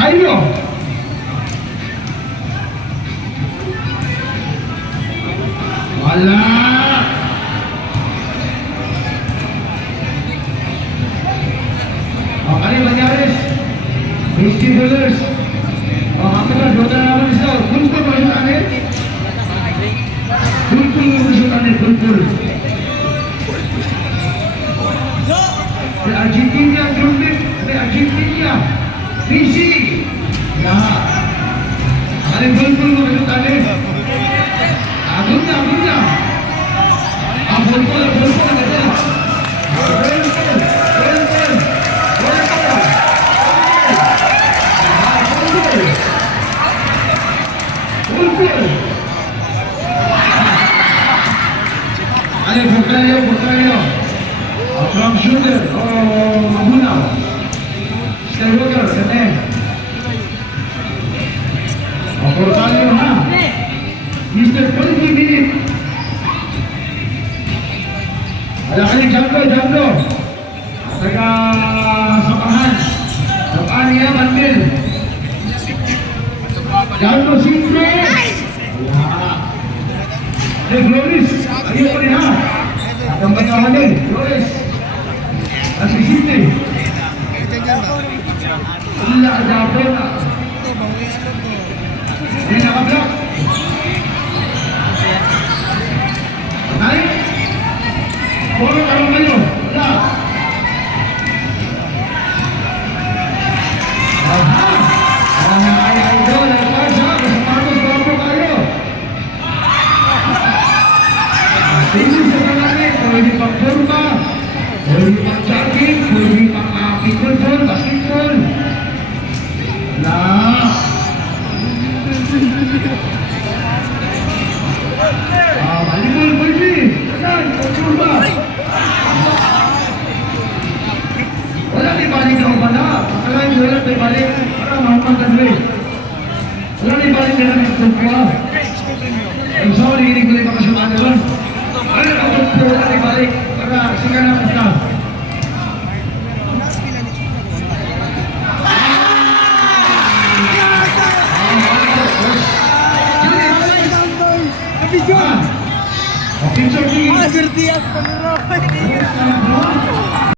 Ayo. Wala. Kali Banyares. $50. Apa kan jodoh nama bisa? Kumpul berjutaan ni. Kumpul berjutaan ni kumpul. Di Argentina Drummond, di Argentina. Messi. Ya. Kali kumpul berjutaan ni. Agunnya. Kumpul ada. Ada Bukayo. From shooter, Mabuna. Skywalker, kata. Bukayo ha. Mr. 20 minutes. Ada kali Jamblo. Taga Sapahan. Sapahan niya, Mandil. Jamblo Sintro. Gloris, ayo pa rin ha. Ang panyawan din, Gloris. At isinte. Wala ka dapat na. Hindi nakablock. Nay? Puro karong kayo. Wala. Aha. Ay, idol. Ay, pasha. Kasapatos guwapo kayo. Ini sebenarnya pwede pang kurma, pwede pang jogging, pwede pang pickleball, basketball. Nah, volleyball pwede. Yan, kurma. Wala di balik na ubana. Kalahin wala di balik. Para mahumagan rin. Wala di balik na lang yung kurma. I'm sorry, hindi ko rin makasamahan doon. Ano ang wala di balik? Para sige na basta. Picture.